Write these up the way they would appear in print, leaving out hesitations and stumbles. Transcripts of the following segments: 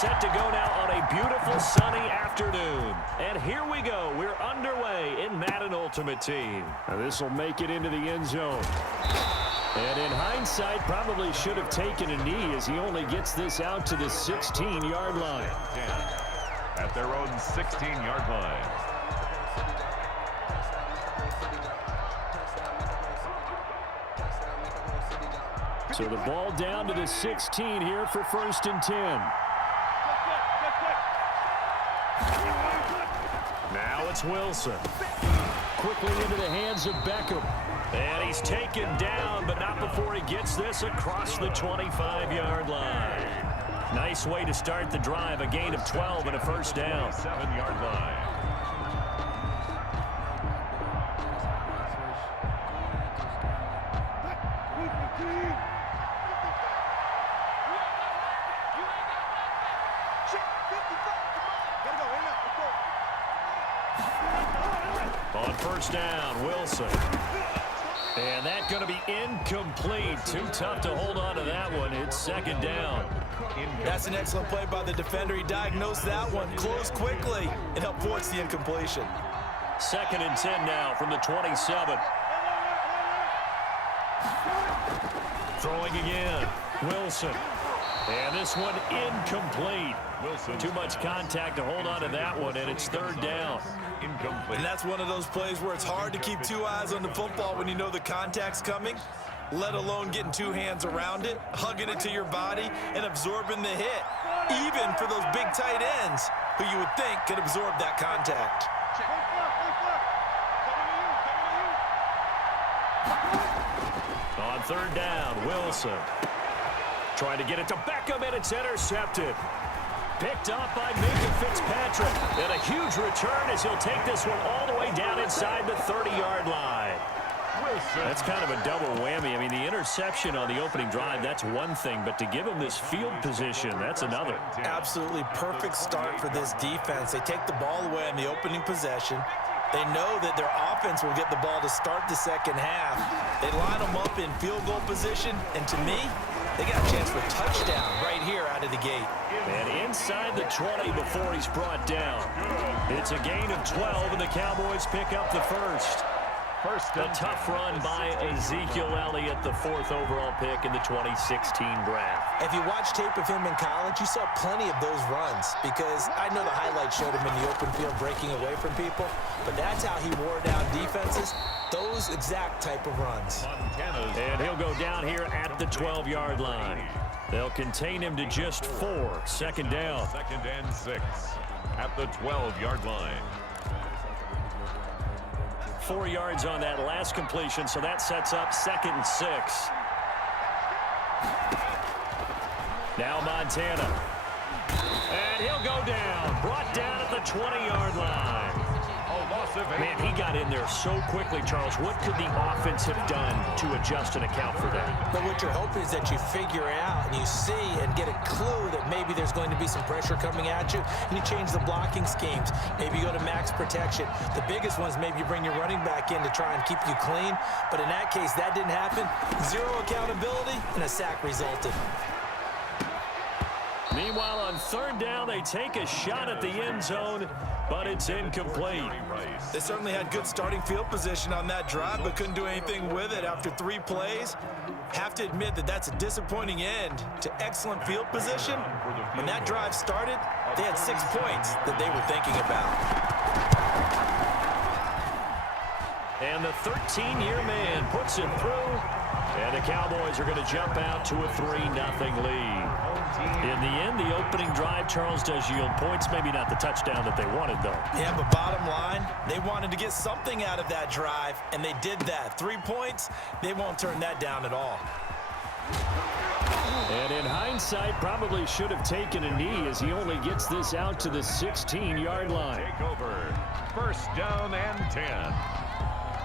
Set to go now on a beautiful sunny afternoon. And here we go. We're underway in Madden Ultimate Team. Now this will make it into the end zone. And in hindsight, probably should have taken a knee as he only gets this out to the 16-yard line. At their own 16-yard line. So the ball down to the 16 here for 1st and 10. Now it's Wilson. Quickly into the hands of Beckham. And he's taken down, but not before he gets this across the 25-yard line. Nice way to start the drive. A gain of 12 and a first down. 7-yard line. On first down, Wilson. And that's going to be incomplete. Too tough to hold on to that one. It's 2nd down. That's an excellent play by the defender. He diagnosed that one, closed quickly, and helped force the incompletion. 2nd and 10 now from the 27. Throwing again, Wilson. And this one incomplete. Wilson. Too much contact to hold on to that one, and it's 3rd down. Incomplete. And that's one of those plays where it's hard to keep 2 eyes on the football when you know the contact's coming, let alone getting 2 hands around it, hugging it to your body, and absorbing the hit, even for those big tight ends who you would think could absorb that contact. On 3rd down, Wilson. Trying to get it to Beckham, and it's intercepted. Picked off by Minka Fitzpatrick. And a huge return as he'll take this one all the way down inside the 30-yard line. That's kind of a double whammy. I mean, the interception on the opening drive, that's one thing. But to give him this field position, that's another. Absolutely perfect start for this defense. They take the ball away on the opening possession. They know that their offense will get the ball to start the second half. They line them up in field goal position. And to me, they got a chance for a touchdown right here out of the gate. And inside the 20 before he's brought down. It's a gain of 12, and the Cowboys pick up the first. A tough run by Ezekiel Elliott, the 4th overall pick in the 2016 draft. If you watch tape of him in college, you saw plenty of those runs because I know the highlights showed him in the open field breaking away from people, but that's how he wore down defenses, those exact type of runs. And he'll go down here at the 12-yard line. They'll contain him to just 4. 2nd down. 2nd and 6 at the 12-yard line. 4 yards on that last completion, so that sets up 2nd and 6. Now Montana. And he'll go down. Brought down at the 20-yard line. Man, he got in there so quickly, Charles. What could the offense have done to adjust and account for that? But what you're hoping is that you figure out and you see and get a clue that maybe there's going to be some pressure coming at you, and you change the blocking schemes. Maybe you go to max protection. The biggest ones, maybe you bring your running back in to try and keep you clean. But in that case, that didn't happen. 0 accountability, and a sack resulted. Meanwhile, on 3rd down, they take a shot at the end zone, but it's incomplete. They certainly had good starting field position on that drive, but couldn't do anything with it after 3 plays. Have to admit that that's a disappointing end to excellent field position. When that drive started, they had 6 points that they were thinking about. And the 13-year man puts it through, and the Cowboys are going to jump out to a 3-0 lead. In the end, the opening drive, Charles, does yield points. Maybe not the touchdown that they wanted, though. Yeah, but bottom line, they wanted to get something out of that drive, and they did that. 3 points, they won't turn that down at all. And in hindsight, probably should have taken a knee as he only gets this out to the 16-yard line. Take over. 1st down and 10.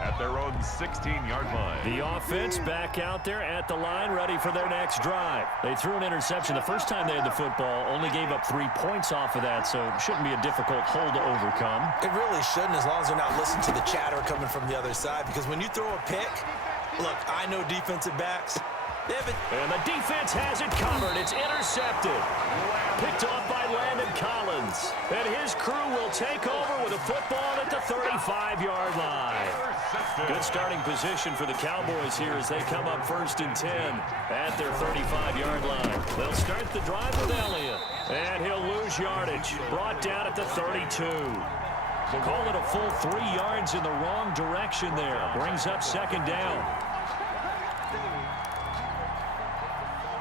At their own 16-yard line. The offense back out there at the line, ready for their next drive. They threw an interception the first time they had the football, only gave up 3 points off of that, so it shouldn't be a difficult hole to overcome. It really shouldn't, as long as they're not listening to the chatter coming from the other side, because when you throw a pick, look, I know defensive backs, And the defense has it covered. It's intercepted. Picked off by Landon Collins. And his crew will take over with a football at the 35-yard line. Good starting position for the Cowboys here as they come up 1st and 10 at their 35-yard line. They'll start the drive with Elliott. And he'll lose yardage. Brought down at the 32. Call it a full 3 yards in the wrong direction there. Brings up 2nd down.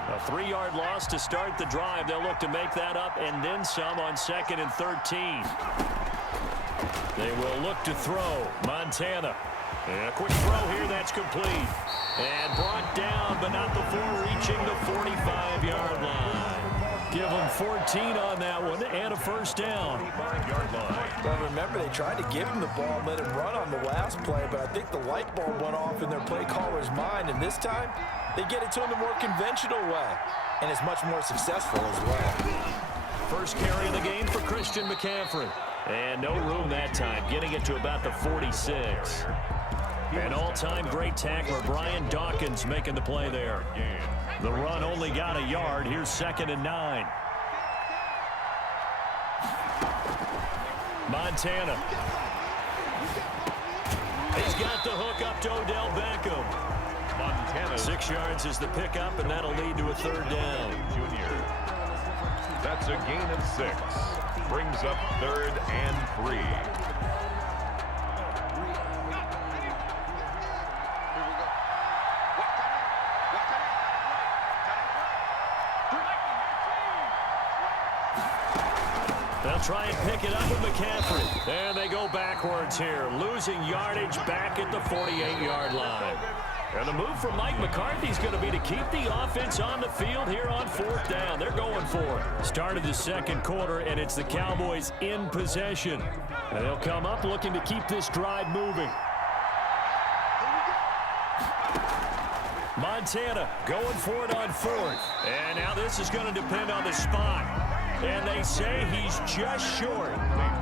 A 3-yard loss to start the drive. They'll look to make that up and then some on 2nd and 13. They will look to throw. Montana. And a quick throw here that's complete. And brought down, but not before reaching the 45-yard line. Give them 14 on that one and a 1st down. Well, remember, they tried to give him the ball and let him run on the last play, but I think the light bulb went off in their play caller's mind, and this time they get it to him the more conventional way, and it's much more successful as well. First carry of the game for Christian McCaffrey. And no room that time, getting it to about the 46. An all-time great tackler, Brian Dawkins, making the play there. The run only got a yard. Here's 2nd and 9. Montana. He's got the hook up to Odell Beckham. Montana. 6 yards is the pickup, and that'll lead to a 3rd down. Junior. That's a gain of 6. Brings up 3rd and 3. They'll try and pick it up with McCaffrey. And they go backwards here, losing yardage back at the 48-yard line. And the move from Mike McCarthy is going to be to keep the offense on the field here on 4th down. They're going for it. Started the 2nd quarter, and it's the Cowboys in possession. And they'll come up looking to keep this drive moving. Montana going for it on 4th. And now this is going to depend on the spot. And they say he's just short.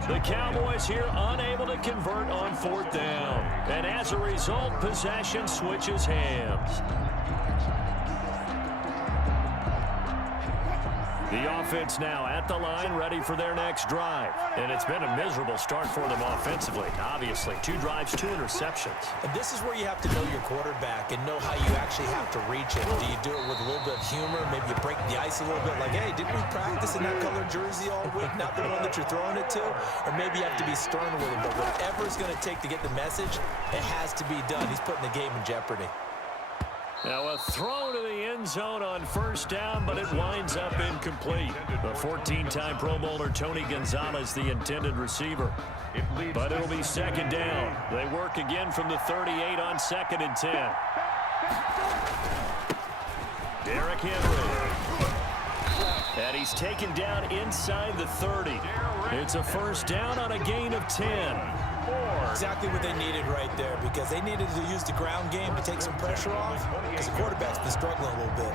The Cowboys here unable to convert on 4th down. And as a result, possession switches hands. The offense now at the line, ready for their next drive. And it's been a miserable start for them offensively. Obviously, 2 drives, 2 interceptions. And this is where you have to know your quarterback and know how you actually have to reach him. Do you do it with a little bit of humor? Maybe you break the ice a little bit like, hey, didn't we practice in that colored jersey all week? Not the one that you're throwing it to? Or maybe you have to be stern with him. But whatever it's going to take to get the message, it has to be done. He's putting the game in jeopardy. Now a throw to the end zone on 1st down, but it winds up incomplete. The 14-time Pro Bowler Tony Gonzalez, the intended receiver. But it'll be 2nd down. They work again from the 38 on 2nd and 10. Derrick Henry. And he's taken down inside the 30. It's a 1st down on a gain of 10. Exactly what they needed right there, because they needed to use the ground game to take some pressure off, because the quarterback's been struggling a little bit.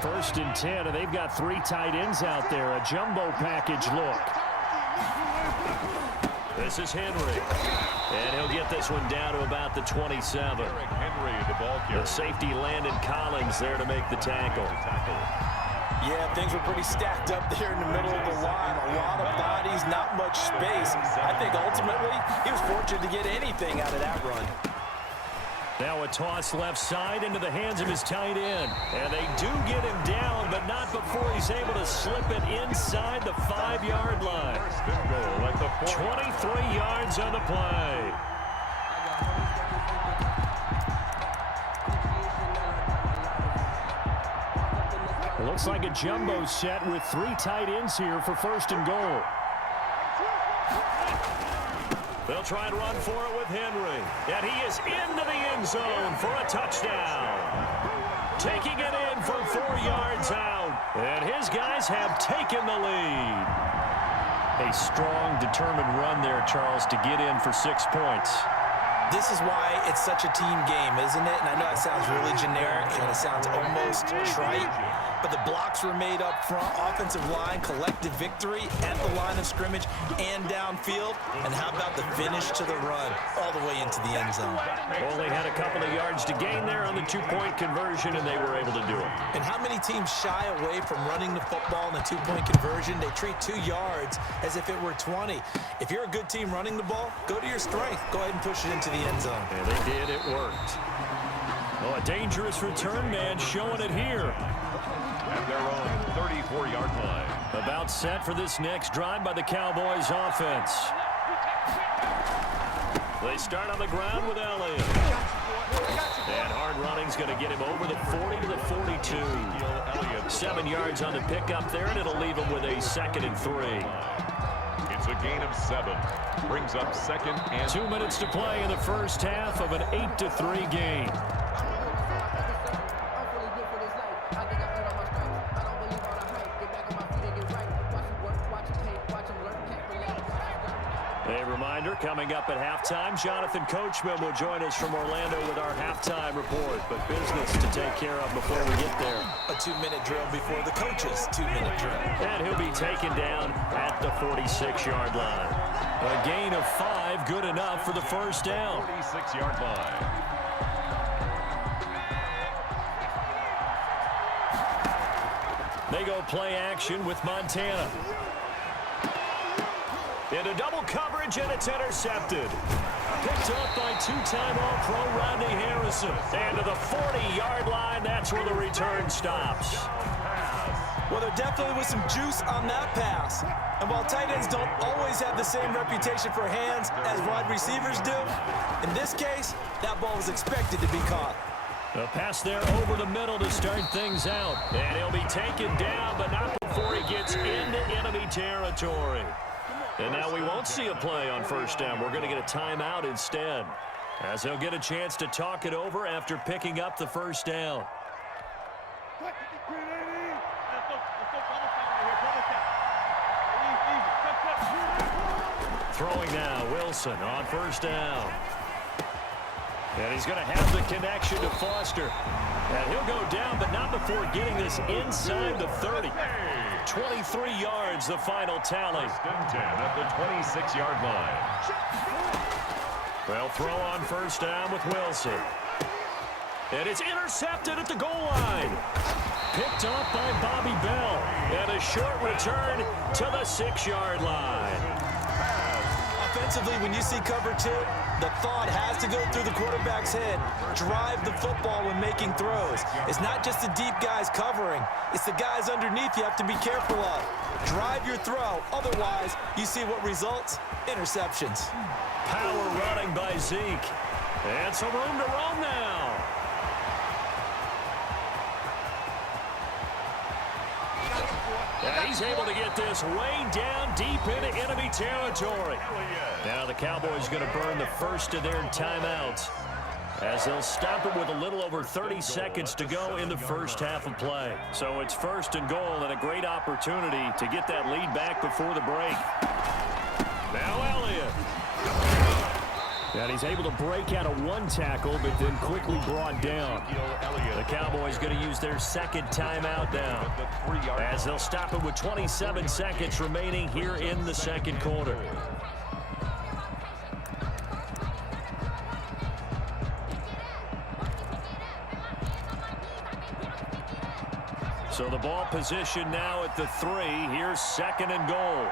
1st and 10, and they've got 3 tight ends out there. A jumbo package look. This is Henry. And he'll get this one down to about the 27. Henry, the ball carrier. The safety Landon Collins there to make the tackle. Yeah, things were pretty stacked up there in the middle of the line. A lot of bodies, not much space. I think ultimately he was fortunate to get anything out of that run. Now a toss left side into the hands of his tight end. And they do get him down, but not before he's able to slip it inside the 5-yard line. 23 yards on the play. Looks like a jumbo set with 3 tight ends here for 1st and goal. They'll try and run for it with Henry. And he is into the end zone for a touchdown. Taking it in from 4 yards out. And his guys have taken the lead. A strong, determined run there, Charles, to get in for 6 points. This is why it's such a team game, isn't it? And I know it sounds really generic and it sounds almost trite. but the blocks were made up front. Offensive line, collective victory at the line of scrimmage and downfield. And how about the finish to the run all the way into the end zone? Only had a couple of yards to gain there on the two-point conversion, and they were able to do it. And how many teams shy away from running the football in a two-point conversion? They treat 2 yards as if it were 20. If you're a good team running the ball, go to your strength. Go ahead and push it into the end zone. Yeah, they did. It worked. Oh, a dangerous return man showing it here. At their own 34-yard line. About set for this next drive by the Cowboys offense. They start on the ground with Elliott. And hard running's going to get him over the 40 to the 42. 7 yards on the pickup there, and it'll leave him with a 2nd and 3. It's a gain of 7. Brings up 2nd and 2 minutes to play in the first half of an 8-3 game. A reminder, coming up at halftime, Jonathan Coachman will join us from Orlando with our halftime report. But business to take care of before we get there. A 2-minute drill before the coach's 2-minute drill. And he'll be taken down at the 46-yard line. A gain of 5, good enough for the first down. 46-yard line. They go play action with Montana. Into double coverage, and it's intercepted. Picked up by 2-time All-Pro Rodney Harrison. And to the 40-yard line, that's where the return stops. Well, there definitely was some juice on that pass. And while tight ends don't always have the same reputation for hands as wide receivers do, in this case, that ball was expected to be caught. A pass there over the middle to start things out. And he'll be taken down, but not before he gets into enemy territory. And now we won't see a play on first down. We're going to get a timeout instead, as he'll get a chance to talk it over after picking up the first down. Throwing now, Wilson on first down. And he's going to have the connection to Foster. And he'll go down, but not before getting this inside the 30. 23 yards, the final tally. 10 at the 26-yard line. Well, throw on first down with Wilson. And it's intercepted at the goal line. Picked up by Bobby Bell. And a short return to the 6-yard line. Offensively, when you see cover 2, the thought has to go through the quarterback's head. Drive the football when making throws. It's not just the deep guys covering. It's the guys underneath you have to be careful of. Drive your throw. Otherwise, you see what results? Interceptions. Power running by Zeke. And some room to roam now. And he's able to get this way down deep into enemy territory. Now the Cowboys going to burn the first of their timeouts, as they'll stop it with a little over 30 seconds to go in the first half of play. So it's 1st and goal, and a great opportunity to get that lead back before the break. Now Elliott. And he's able to break out of one tackle, but then quickly brought down. The Cowboys going to use their 2nd timeout now, as they'll stop it with 27 seconds remaining here in the 2nd quarter. So the ball position now at the 3. Here's 2nd and goal.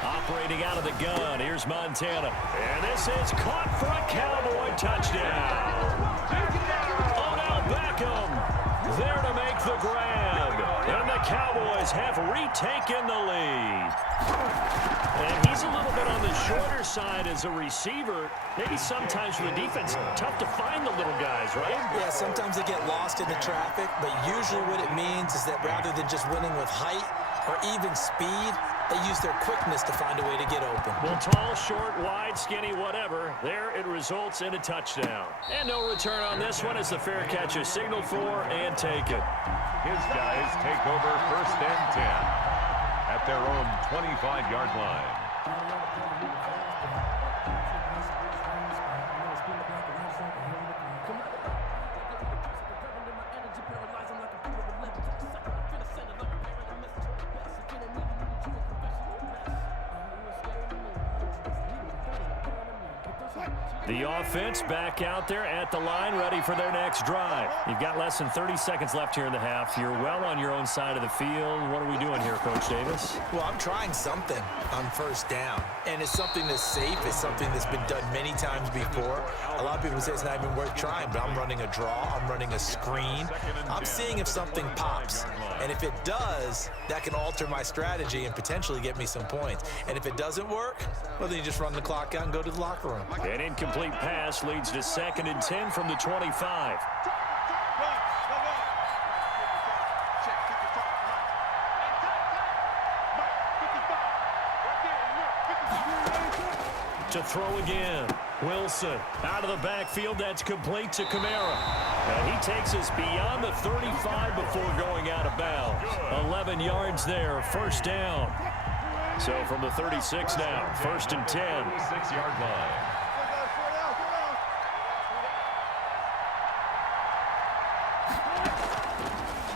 Operating out of the gun, here's Montana. And this is caught for a Cowboy touchdown. Odell Beckham there to make the grab. And the Cowboys have retaken the lead. And he's a little bit on the shorter side as a receiver. Maybe sometimes for the defense, tough to find the little guys, right? Yeah, sometimes they get lost in the traffic, but usually what it means is that rather than just winning with height or even speed, they use their quickness to find a way to get open. Well, tall, short, wide, skinny, whatever. There it results in a touchdown. And no return on this one as the fair catch is signaled for and taken. His guys take over 1st and 10 at their own 25-yard line. The offense back out there at the line, ready for their next drive. You've got less than 30 seconds left here in the half. You're well on your own side of the field. What are we doing here, Coach Davis? Well, I'm trying something on first down, and it's something that's safe. It's something that's been done many times before. A lot of people say it's not even worth trying, but I'm running a draw. I'm running a screen. I'm seeing if something pops, and if it does, that can alter my strategy and potentially get me some points. And if it doesn't work, well, then you just run the clock out and go to the locker room. An incomplete pass leads to 2nd and 10 from the 25. To throw again. Wilson out of the backfield. That's complete to Kamara. And he takes us beyond the 35 before going out of bounds. 11 yards there. First down. So from the 36 now, 1st and 10. 36-yard line.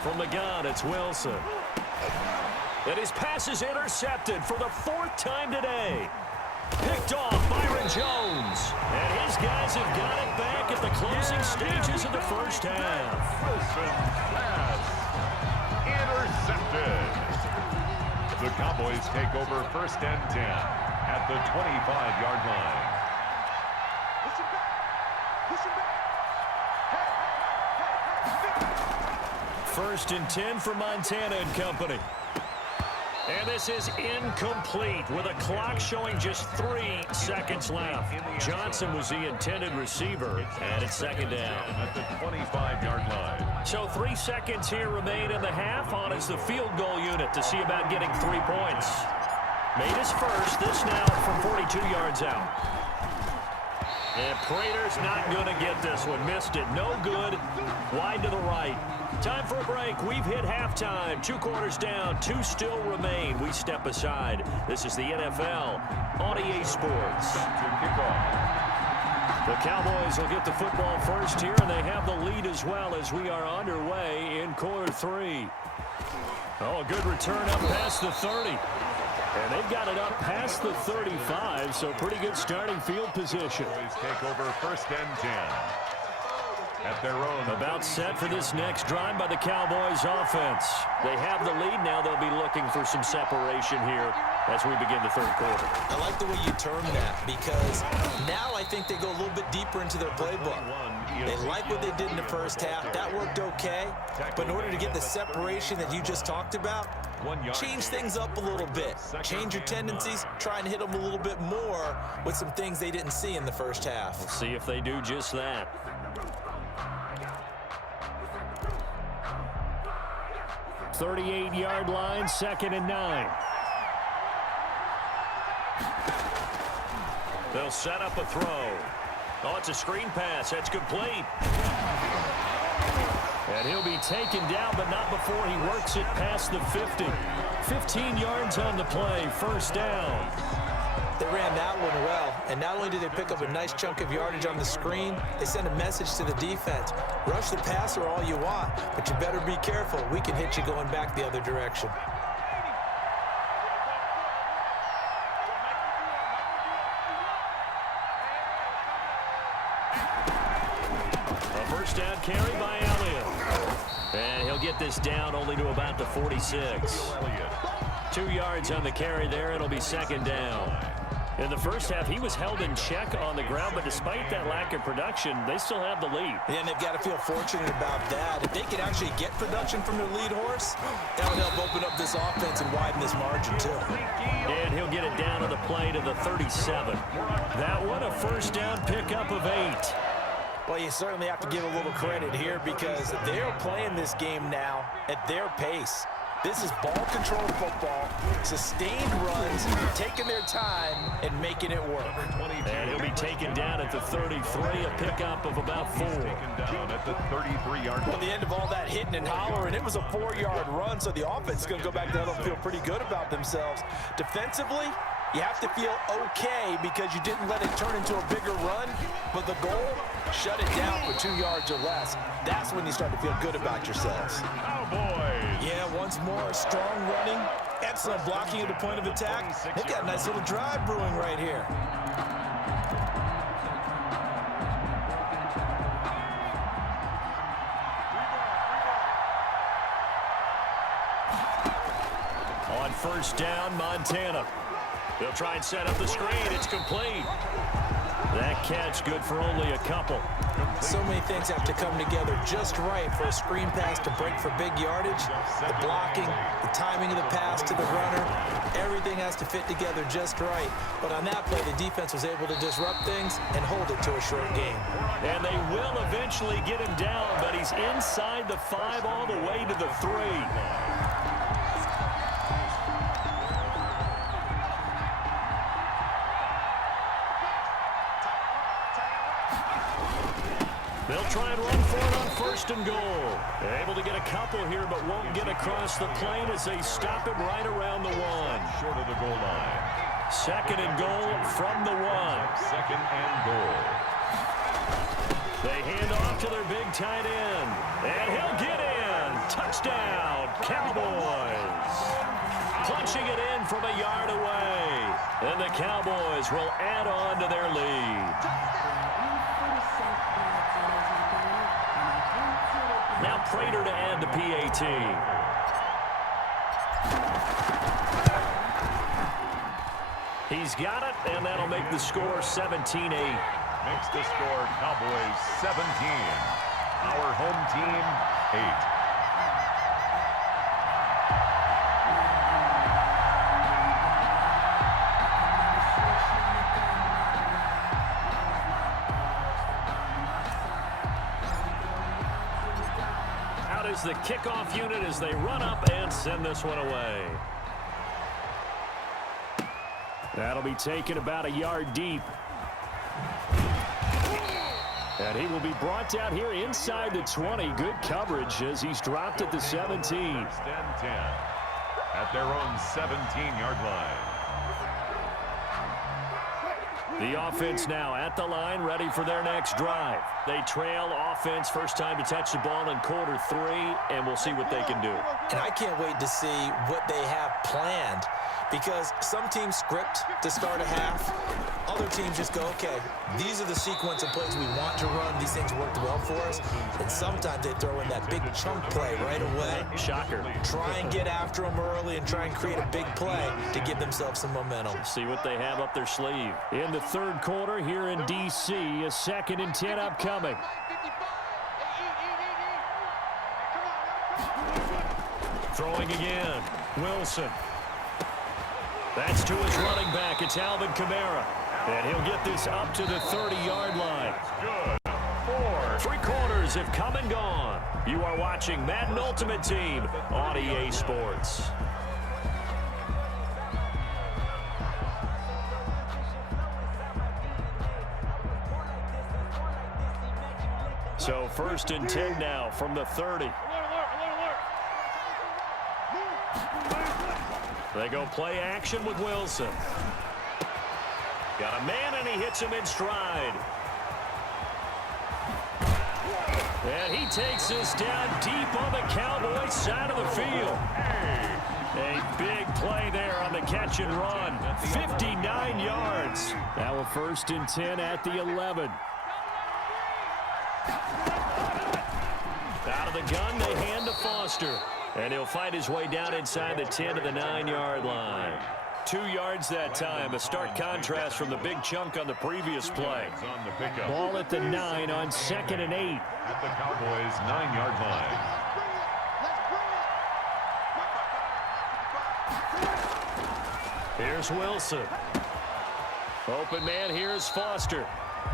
From the gun, it's Wilson. And his pass is intercepted for the 4th time today. Picked off Byron Jones. And his guys have got it back at the closing stages of the first half. Wilson pass intercepted. The Cowboys take over 1st and 10 at the 25-yard line. First and 10 for Montana and company. And this is incomplete with a clock showing just 3 seconds left. Johnson was the intended receiver, and it's 2nd down. At the 25-yard line. So 3 seconds here remain in the half on as the field goal unit to see about getting 3 points. Made his first, this now from 42 yards out. And Prater's not going to get this one. Missed it. No good. Wide to the right. Time for a break. We've hit halftime. 2 quarters down. 2 still remain. We step aside. This is the NFL on EA Sports. To kick off. The Cowboys will get the football first here, and they have the lead as well as we are underway in quarter 3. Oh, a good return up past the 30. And they've got it up past the 35, so pretty good starting field position. Cowboys take over 1st and 10. At their own. About set for this next drive by the Cowboys offense. They have the lead now. They'll be looking for some separation here as we begin the 3rd quarter. I like the way you term that because now I think they go a little bit deeper into their playbook. They like what they did in the first half. That worked okay. But in order to get the separation that you just talked about, change things up a little bit. Change your tendencies. Try and hit them a little bit more with some things they didn't see in the first half. We'll see if they do just that. .38-yard line, 2nd and 9. They'll set up a throw. Oh, it's a screen pass. That's complete. And he'll be taken down, but not before he works it past the 50. 15 yards on the play. First down. They ran that one well, and not only did they pick up a nice chunk of yardage on the screen, they sent a message to the defense. Rush the passer all you want, but you better be careful. We can hit you going back the other direction. A first down carry by Elliott. And he'll get this down only to about the 46. 2 yards on the carry there. It'll be 2nd down. In the first half, he was held in check on the ground, but despite that lack of production, they still have the lead. Yeah, and they've got to feel fortunate about that. If they could actually get production from their lead horse, that would help open up this offense and widen this margin, too. And he'll get it down to the play to the 37. That one, a first down pickup of 8. Well, you certainly have to give a little credit here because they're playing this game now at their pace. This is ball control football, sustained runs, taking their time and making it work. And he'll be taken down at the 33, a pickup of about 4. Down at the 33-yard line. Well, the end of all that hitting and hollering, it was a 4-yard run, so the offense is going to go back there and feel pretty good about themselves. Defensively, you have to feel okay because you didn't let it turn into a bigger run, but the goal, shut it down for 2 yards or less. That's when you start to feel good about yourselves. Cowboys. Yeah, once more, strong running, excellent blocking at the point of attack. They've got a nice little drive brewing right here. On first down, Montana. They'll try and set up the screen. It's complete. That catch good for only a couple. So many things have to come together just right for a screen pass to break for big yardage. The blocking, the timing of the pass to the runner, everything has to fit together just right. But on that play, the defense was able to disrupt things and hold it to a short game. And they will eventually get him down, but he's inside the 5 all the way to the 3. They'll try and run for it on first and goal. They're able to get a couple here, but won't get across the plane as they stop it right around the 1. Short of the goal line. Second and goal from the 1. Second and goal. They hand off to their big tight end. And he'll get in. Touchdown, Cowboys. Punching it in from a yard away. And the Cowboys will add on to their lead. Now Prater to add the PAT. He's got it, and that'll make the score 17-8. Makes the score Cowboys 17. Our home team 8. Is the kickoff unit as they run up and send this one away. That'll be taken about a yard deep. And he will be brought down here inside the 20. Good coverage as he's dropped at the 17. First and 10 at their own 17-yard line. The offense now at the line, ready for their next drive. They trail offense, first time to touch the ball in quarter 3, and we'll see what they can do. And I can't wait to see what they have planned, because some teams script to start a half. Other teams just go, okay, these are the sequence of plays we want to run. These things worked well for us. And sometimes they throw in that big chunk play right away. Shocker. Try and get after them early and try and create a big play to give themselves some momentum. See what they have up their sleeve. In the third quarter here in D.C., a 2nd and 10 upcoming. Throwing again. Wilson. That's to his running back. It's Alvin Kamara. And he'll get this up to the 30-yard line. Good. 4. 3 quarters have come and gone. You are watching Madden Ultimate Team on EA Sports. So first and 10 now from the 30. They go play action with Wilson. Got a man, and he hits him in stride. And he takes this down deep on the Cowboys side of the field. A big play there on the catch and run. 59 yards. Now a first and 10 at the 11. Out of the gun, they hand to Foster. And he'll fight his way down inside the 10 to the 9-yard line. 2 yards that time. A stark contrast from the big chunk on the previous play. Ball at the 9 on 2nd and 8. At the Cowboys' 9-yard line. Here's Wilson. Open man, here's Foster.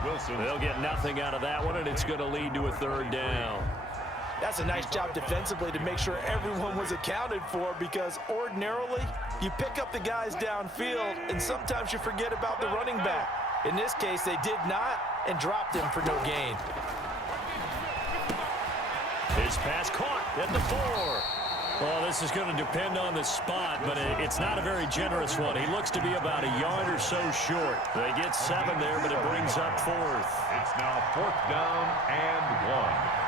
Wilson. They'll get nothing out of that one, and it's going to lead to a 3rd down. That's a nice job defensively to make sure everyone was accounted for, because ordinarily you pick up the guys downfield and sometimes you forget about the running back. In this case, they did not and dropped him for no gain. His pass caught at the 4. Well, this is going to depend on the spot, but it's not a very generous one. He looks to be about a yard or so short. They get 7 there, but it brings up 4th. It's now 4th down and 1.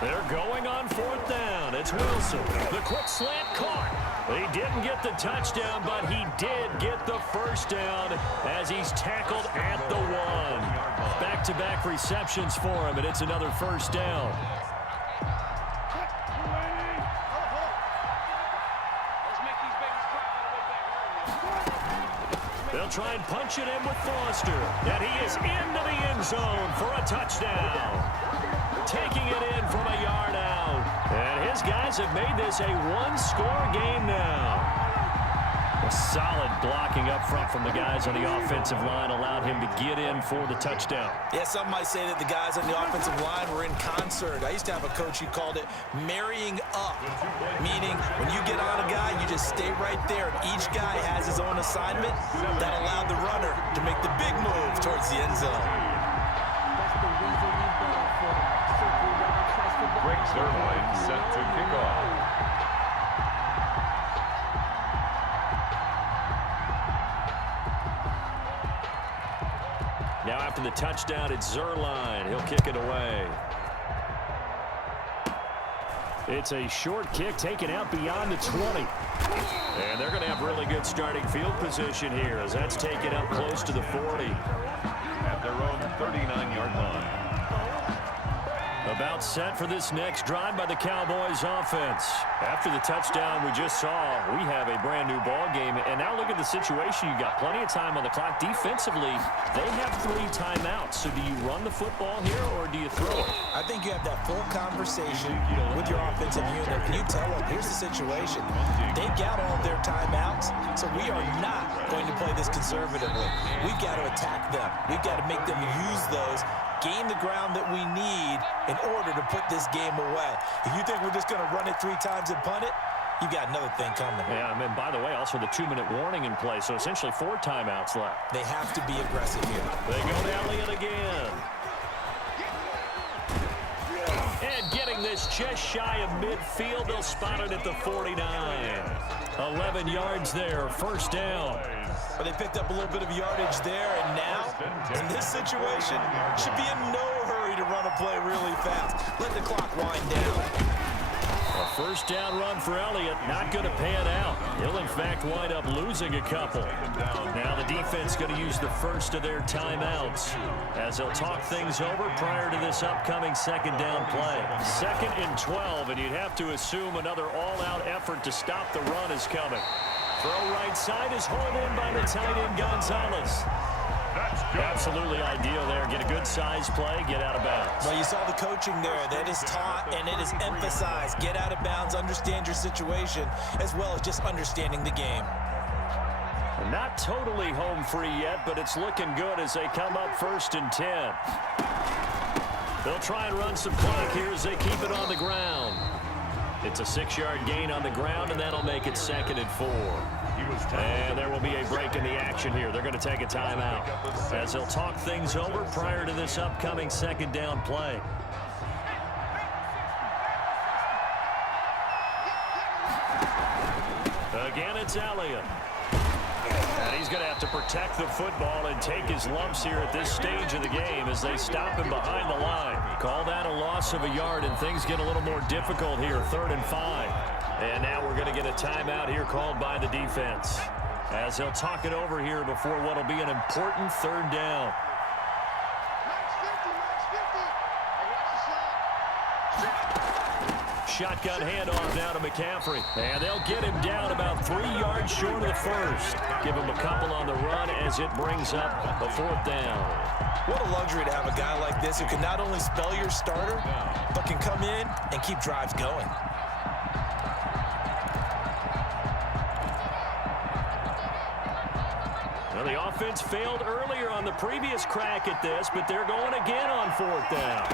They're going on 4th down. It's Wilson. The quick slant caught. He didn't get the touchdown, but he did get the first down as he's tackled at the 1. Back-to-back receptions for him, and it's another first down. try and punch it in with Foster. And he is into the end zone for a touchdown. Taking it in from a yard out. And his guys have made this a one-score game now. A solid blocking up front from the guys on the offensive line allowed him to get in for the touchdown. Yeah, some might say that the guys on the offensive line were in concert. I used to have a coach who called it marrying up, meaning when you get on a guy, you just stay right there, and each guy has his own assignment that allowed the runner to make the big move towards the end zone. Greg Zerline set to kick off. Now after the touchdown, it's Zerline. He'll kick it away. It's a short kick taken out beyond the 20. And they're going to have really good starting field position here as that's taken up close to the 40. At their own 39-yard line. About set for this next drive by the Cowboys offense. After the touchdown we just saw, we have a brand new ball game. And now look at the situation. You got plenty of time on the clock. Defensively, they have 3 timeouts. So do you run the football here or do you throw it? I think you have that full conversation with your offensive unit, and you tell them, here's the situation. They've got all of their timeouts, so we are not going to play this conservatively. We've got to attack them. We've got to make them use those, gain the ground that we need in order to put this game away. If you think we're just going to run it 3 times and punt it, you've got another thing coming. Yeah, and by the way, also the 2-minute warning in play, so essentially 4 timeouts left. They have to be aggressive here. They go to Elliott again. And getting this just shy of midfield, they'll spot it at the 49. 11 yards there, first down. But they picked up a little bit of yardage there, and now, in this situation, should be in no hurry to run a play really fast. Let the clock wind down. A first down run for Elliott, not going to pan out. He'll, in fact, wind up losing a couple. Now the defense going to use the first of their timeouts as they'll talk things over prior to this upcoming second down play. 2nd and 12, and you'd have to assume another all-out effort to stop the run is coming. Throw right side is hauled in by the tight end Gonzalez. Absolutely ideal there. Get a good size play, get out of bounds. Well, you saw the coaching there. That is taught and it is emphasized. Get out of bounds, understand your situation, as well as just understanding the game. Not totally home free yet, but it's looking good as they come up 1st and 10. They'll try and run some clock here as they keep it on the ground. It's a 6-yard gain on the ground, and that'll make it 2nd and 4. And there will be a break in the action here. They're going to take a timeout as they'll talk things over prior to this upcoming second down play. Again, it's Elliott. And he's going to have to protect the football and take his lumps here at this stage of the game as they stop him behind the line. Call that a loss of a yard, and things get a little more difficult here, 3rd and 5. And now we're going to get a timeout here called by the defense as they'll talk it over here before what will be an important 3rd down. Shotgun handoff now to McCaffrey. And they'll get him down about 3 yards short of the first. Give him a couple on the run as it brings up a 4th down. What a luxury to have a guy like this who can not only spell your starter, but can come in and keep drives going. Well, the offense failed earlier on the previous crack at this, but they're going again on 4th down.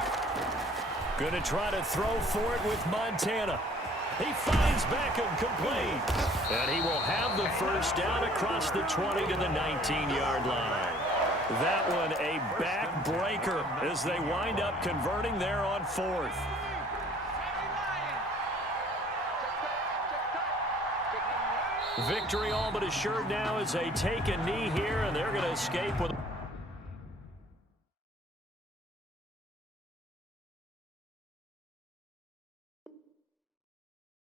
Going to try to throw for it with Montana. He finds Beckham complete. And he will have the first down across the 20 to the 19-yard line. That one a backbreaker as they wind up converting there on 4th. Victory all but assured now as they take a knee here, and they're going to escape with